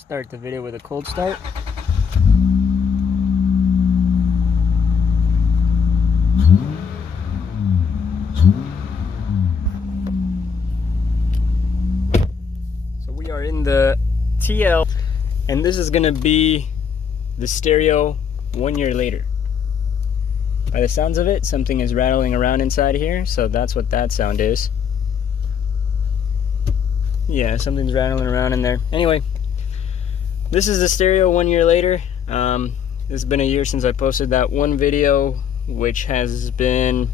start the video with a cold start. So we are in the TL, and this is gonna be the stereo 1 year later. By the sounds of it, something is rattling around inside here, so that's what that sound is. Yeah, something's rattling around in there. Anyway, this is the stereo 1 year later. It's been a year since I posted that one video, which has been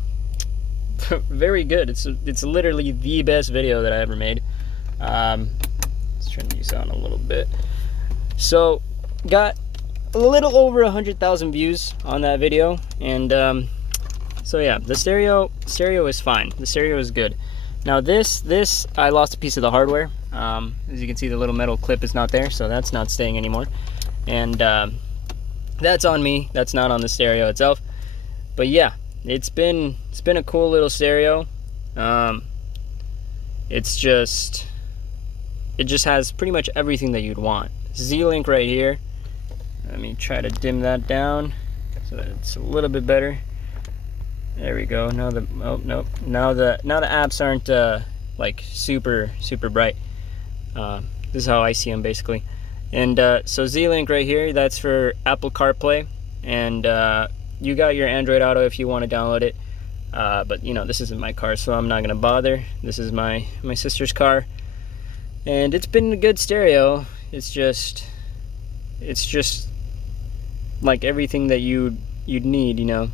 very good. It's literally the best video that I ever made. Let's turn these on a little bit. So, got a little over 100,000 views on that video, and so yeah, the stereo is fine. The stereo is good. Now this I lost a piece of the hardware. As you can see, the little metal clip is not there, so that's not staying anymore, and that's on me. That's not on the stereo itself. But yeah, it's been a cool little stereo. It just has pretty much everything that you'd want. Z-Link right here. Let me try to dim that down so that it's a little bit better. There we go. Now the now the apps aren't like super bright. This is how I see them basically. And so Z-Link right here, that's for Apple CarPlay, and you got your Android Auto if you want to download it. But you know, this isn't my car, so I'm not gonna bother. This is my sister's car, and it's been a good stereo. It's just like everything that you'd need, you know.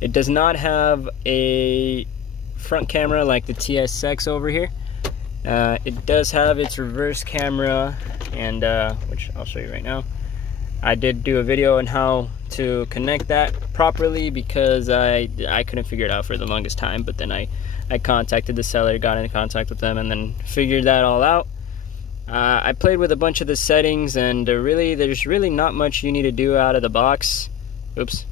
It does not have a front camera like the TSX over here. It does have its reverse camera, and which I'll show you right now. I did do a video on how to connect that properly because I couldn't figure it out for the longest time, but then I contacted the seller, got in contact with them, and then figured that all out. I played with a bunch of the settings, and there's really not much you need to do out of the box. Oops.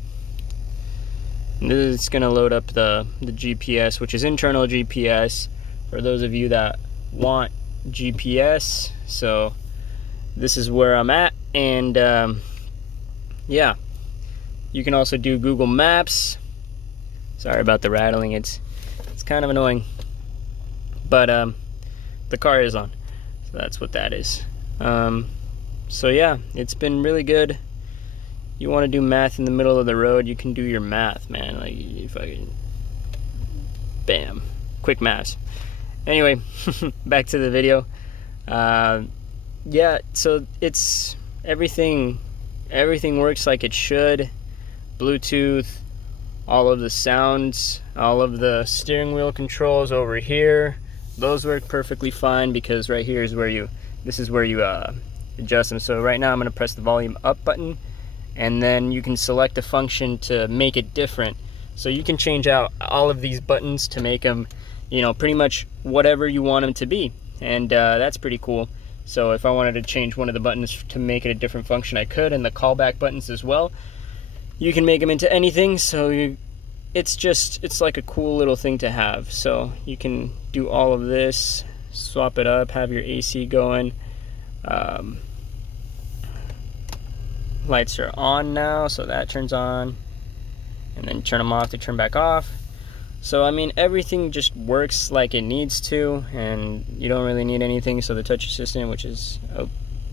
And this is going to load up the GPS, which is internal GPS for those of you that want GPS. So this is where I'm at, and yeah, you can also do Google Maps. Sorry about the rattling, it's kind of annoying, but the car is on, so that's what that is. So yeah, it's been really good. You want to do math in the middle of the road, you can do your math, man. Like, if I can, bam, quick maths. Anyway, back to the video. Yeah, so it's everything works like it should. Bluetooth, all of the sounds, all of the steering wheel controls over here, those work perfectly fine, because right here is where you adjust them. So right now I'm going to press the volume up button, and then you can select a function to make it different. So you can change out all of these buttons to make them, you know, pretty much whatever you want them to be, and that's pretty cool. So if I wanted to change one of the buttons to make it a different function, I could, and the callback buttons as well. You can make them into anything, so it's like a cool little thing to have. So you can do all of this, swap it up, have your AC going. Lights are on now, so that turns on, and then turn them off to turn back off. So I mean, everything just works like it needs to, and you don't really need anything. So the touch assistant, which is, oh,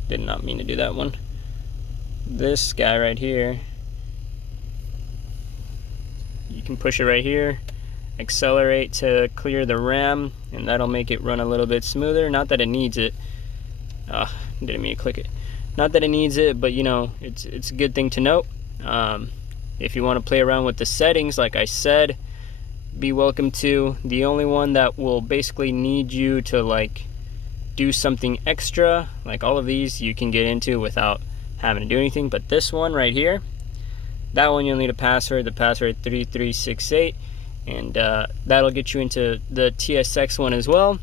did not mean to do that one. This guy right here, you can push it right here, accelerate to clear the RAM, and that'll make it run a little bit smoother. Not that it needs it. Didn't mean to click it. Not that it needs it, but you know, it's a good thing to note. If you want to play around with the settings, like I said, be welcome to. The only one that will basically need you to like do something extra, like all of these, you can get into without having to do anything. But this one right here, that one you'll need a password. The password 3368, and that'll get you into the TSX one as well.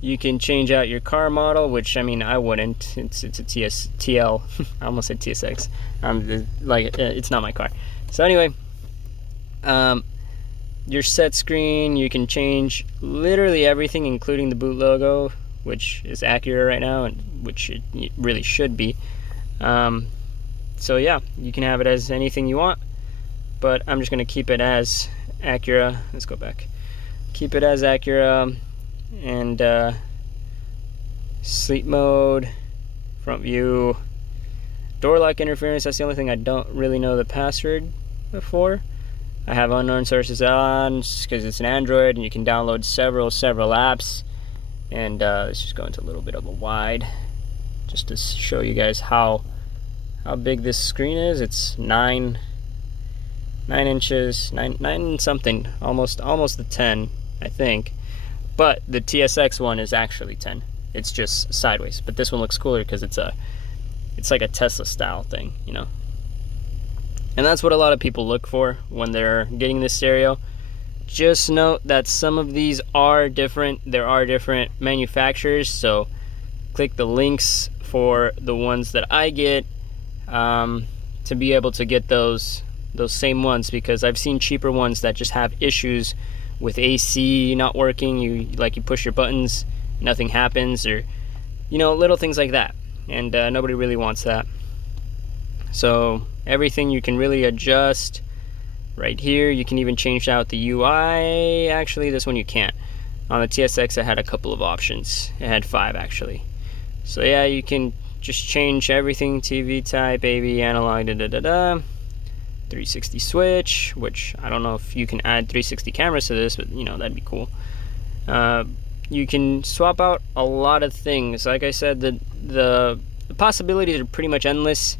You can change out your car model, which I mean I wouldn't. It's a TL. I almost said TSX. It's not my car. So anyway, your set screen, you can change literally everything, including the boot logo, which is Acura right now, and which it really should be. So yeah, you can have it as anything you want, but I'm just gonna keep it as Acura. Let's go back. Keep it as Acura, and sleep mode, front view, door lock interference. That's the only thing I don't really know the password for. I have unknown sources on because it's an Android and you can download several apps. And let's just go into a little bit of a wide, just to show you guys how big this screen is. It's 9 inches, nine something, almost the 10, I think. But the TSX one is actually 10. It's just sideways. But this one looks cooler because it's like a Tesla style thing, you know. And that's what a lot of people look for when they're getting this stereo. Just note that some of these are different. There are different manufacturers, so click the links for the ones that I get to be able to get those same ones, because I've seen cheaper ones that just have issues with AC not working. You push your buttons, nothing happens, or you know, little things like that, and nobody really wants that. So everything you can really adjust right here. You can even change out the UI. Actually, this one you can't. On the TSX, I had a couple of options. It had 5 actually. So yeah, you can just change everything. TV type, AV, analog, 360 switch, which I don't know if you can add 360 cameras to this, but you know, that'd be cool. You can swap out a lot of things. Like I said, the possibilities are pretty much endless,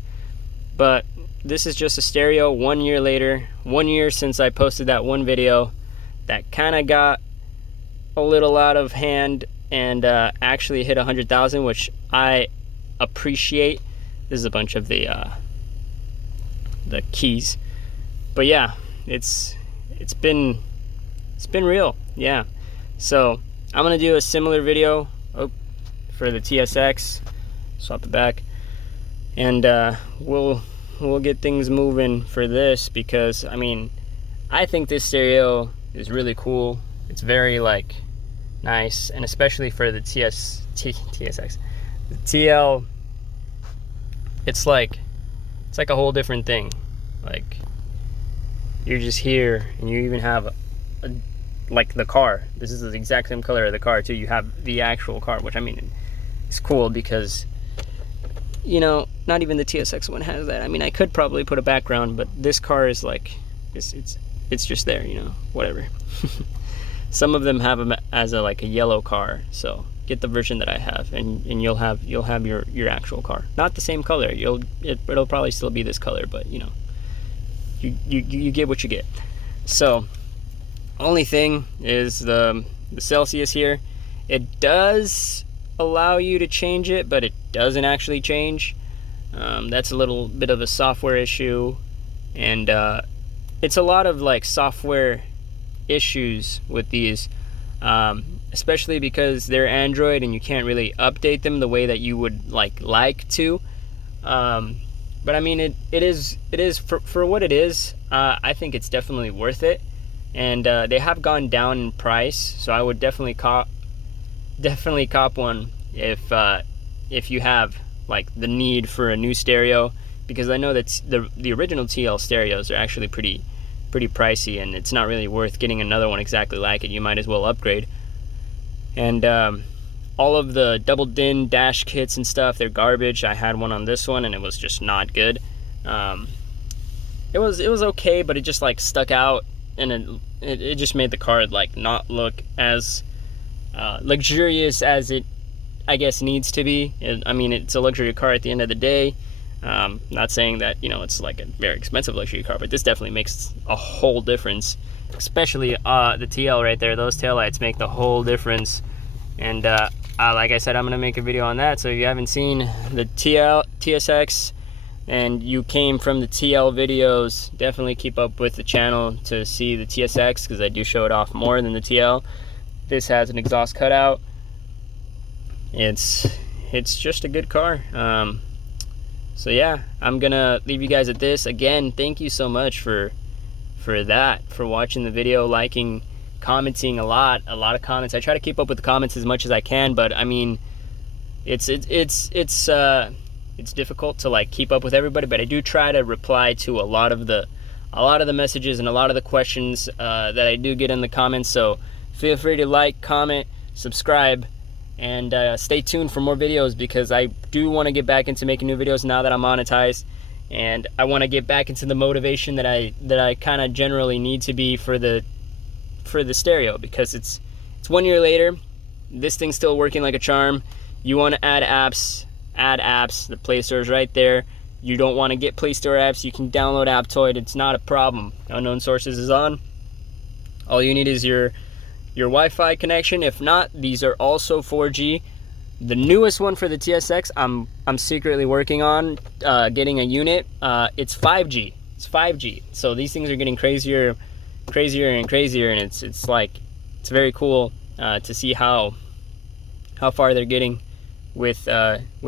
but this is just a stereo 1 year later, 1 year since I posted that one video that kind of got a little out of hand and actually hit 100,000, which I appreciate. This is a bunch of the keys, but yeah, it's been real, yeah. So I'm gonna do a similar video for the TSX, swap it back, and we'll get things moving for this, because I mean, I think this stereo is really cool. It's very like nice, and especially for the TSX, the TL, it's like a whole different thing. Like, you're just here, and you even have like the car. This is the exact same color of the car too. You have the actual car, which I mean, it's cool because, you know, not even the TSX one has that. I mean, I could probably put a background, but this car is like, it's just there, you know, whatever. Some of them have them as like a yellow car, so get the version that I have, and you'll have your actual car. Not the same color. It'll probably still be this color, but you know, you get what you get. So only thing is the Celsius here. It does allow you to change it, but it doesn't actually change. That's a little bit of a software issue, and it's a lot of like software issues with these, especially because they're Android and you can't really update them the way that you would like to. But I mean, it is for what it is. I think it's definitely worth it, and they have gone down in price, so I would definitely cop one if you have like the need for a new stereo, because I know that the original TL stereos are actually pretty pricey, and it's not really worth getting another one exactly like it. You might as well upgrade. And all of the double din dash kits and stuff, they're garbage. I had one on this one and it was just not good. It was okay, but it just like stuck out, and it just made the car like not look as luxurious as it, I guess, needs to be. I mean, it's a luxury car at the end of the day. Not saying that, you know, it's like a very expensive luxury car, but this definitely makes a whole difference, especially the TL right there. Those taillights make the whole difference. And like I said, I'm gonna make a video on that. So if you haven't seen the TSX and you came from the TL videos, definitely keep up with the channel to see the TSX, because I do show it off more than the TL. This has an exhaust cutout. It's just a good car. So yeah, I'm gonna leave you guys at this. Again, thank you so much for watching the video, liking, commenting a lot of comments. I try to keep up with the comments as much as I can, but I mean, it's difficult to like keep up with everybody, but I do try to reply to a lot of the messages and a lot of the questions that I do get in the comments. So feel free to like, comment, subscribe, and stay tuned for more videos, because I do want to get back into making new videos now that I'm monetized, and I want to get back into the motivation that I kind of generally need to be for the stereo, because it's 1 year later, this thing's still working like a charm. You want to add apps, the Play Store is right there. You don't want to get Play Store apps, you can download Aptoid, it's not a problem. Unknown Sources is on. All you need is your Wi-Fi connection. If not, these are also 4G. The newest one for the TSX, I'm secretly working on getting a unit. It's 5G. It's 5G. So these things are getting crazier and crazier, and it's very cool to see how far they're getting with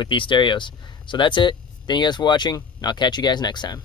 these stereos. So that's it. Thank you guys for watching, and I'll catch you guys next time.